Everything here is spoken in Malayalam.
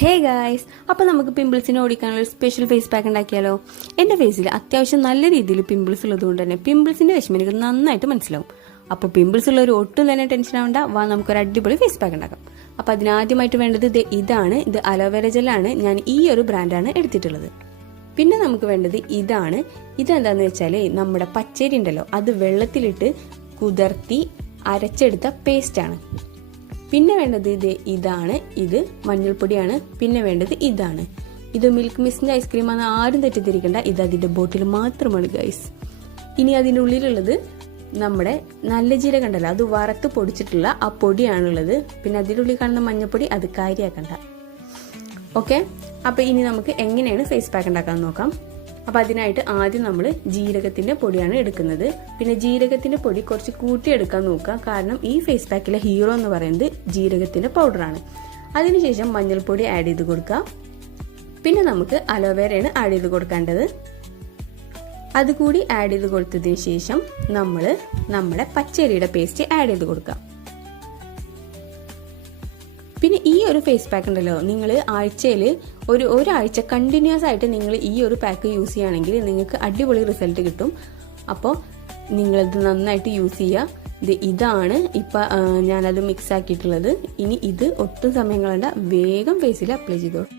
ഹേ ഗായ്സ് അപ്പോൾ നമുക്ക് പിമ്പിൾസിനെ ഓടിക്കാനുള്ള സ്പെഷ്യൽ ഫേസ് പാക്ക് ഉണ്ടാക്കിയാലോ? എന്റെ ഫേസിൽ അത്യാവശ്യം നല്ല രീതിയിൽ പിമ്പിൾസ് ഉള്ളതുകൊണ്ട് തന്നെ പിമ്പിൾസിന്റെ വിഷമം എനിക്ക് നന്നായിട്ട് മനസ്സിലാവും. അപ്പോൾ പിമ്പിൾസ് ഉള്ള ഒരു ഒട്ടും തന്നെ ടെൻഷൻ ആവണ്ട. വാ നമുക്കൊരു അടിപൊളി ഫേസ് പാക്ക് ഉണ്ടാക്കാം. അപ്പോൾ അതിനാദ്യമായിട്ട് വേണ്ടത് ഇത് ഇതാണ്. ഇത് അലോവേര ജെല്ലാണ് ഞാൻ ഈ ഒരു ബ്രാൻഡാണ് എടുത്തിട്ടുള്ളത്. പിന്നെ നമുക്ക് വേണ്ടത് ഇതാണ്. ഇതെന്താണെന്ന് വെച്ചാൽ നമ്മുടെ പച്ചരി ഉണ്ടല്ലോ അത് വെള്ളത്തിലിട്ട് കുതിർത്തി അരച്ചെടുത്ത പേസ്റ്റാണ് പിന്നെ വേണ്ടത് ഇത് ഇതാണ് ഇത് മഞ്ഞൾപ്പൊടിയാണ് പിന്നെ വേണ്ടത് ഇതാണ്. ഇത് മിൽക്ക് മിസ്സിന്റെ ഐസ്ക്രീമാണ് ആരും തെറ്റിദ്ധരിക്കേണ്ട. ഇത് അതിന്റെ ബോട്ടിൽ മാത്രമാണ് ഗൈസ് ഇനി അതിന്റെ ഉള്ളിലുള്ളത് നമ്മുടെ നല്ല ജീരകം ഉണ്ടല്ലോ അത് വറുത്ത് പൊടിച്ചിട്ടുള്ള ആ പൊടിയാണുള്ളത്. പിന്നെ അതിന്റെ ഉള്ളിൽ കാണുന്ന മഞ്ഞൾപ്പൊടി അത് കാര്യമാക്കണ്ട ഓക്കെ അപ്പോൾ ഇനി നമുക്ക് എങ്ങനെയാണ് ഫേസ് പാക്ക് ഉണ്ടാക്കാൻ നോക്കാം. അപ്പോൾ അതിനായിട്ട് ആദ്യം നമ്മൾ ജീരകത്തിന്റെ പൊടിയാണ് എടുക്കുന്നത്. പിന്നെ ജീരകത്തിന്റെ പൊടി കുറച്ച് കൂട്ടിയെടുക്കാൻ നോക്കുക. കാരണം ഈ ഫേസ് പാക്കിലെ ഹീറോ എന്ന് പറയുന്നത് ജീരകത്തിന്റെ പൗഡറാണ് അതിനുശേഷം മഞ്ഞൾപ്പൊടി ആഡ് ചെയ്ത് കൊടുക്കുക. പിന്നെ നമുക്ക് അലോവേരയാണ് ആഡ് ചെയ്ത് കൊടുക്കേണ്ടത്. അതുകൂടി ആഡ് ചെയ്ത് കൊടുത്തതിന് ശേഷം നമ്മൾ നമ്മുടെ പച്ചരിയുടെ പേസ്റ്റ് ആഡ് ചെയ്ത് കൊടുക്കുക. പിന്നെ ഈ ഒരു ഫേസ് പാക്ക് ഉണ്ടല്ലോ നിങ്ങൾ ആഴ്ചയിൽ ഒരു ഒരാഴ്ച കണ്ടിന്യൂസ് ആയിട്ട് നിങ്ങൾ ഈ ഒരു പാക്ക് യൂസ് ചെയ്യുകയാണെങ്കിൽ നിങ്ങൾക്ക് അടിപൊളി റിസൾട്ട് കിട്ടും. അപ്പോൾ നിങ്ങളിത് നന്നായിട്ട് യൂസ് ചെയ്യുക. ഇത് ഇതാണ് ഇപ്പം ഞാനത് മിക്സ് ആക്കിയിട്ടുള്ളത്. ഇനി ഇത് ഒട്ടും സമയം കളണ്ട വേഗം ഫേസിൽ അപ്ലൈ ചെയ്തോളൂ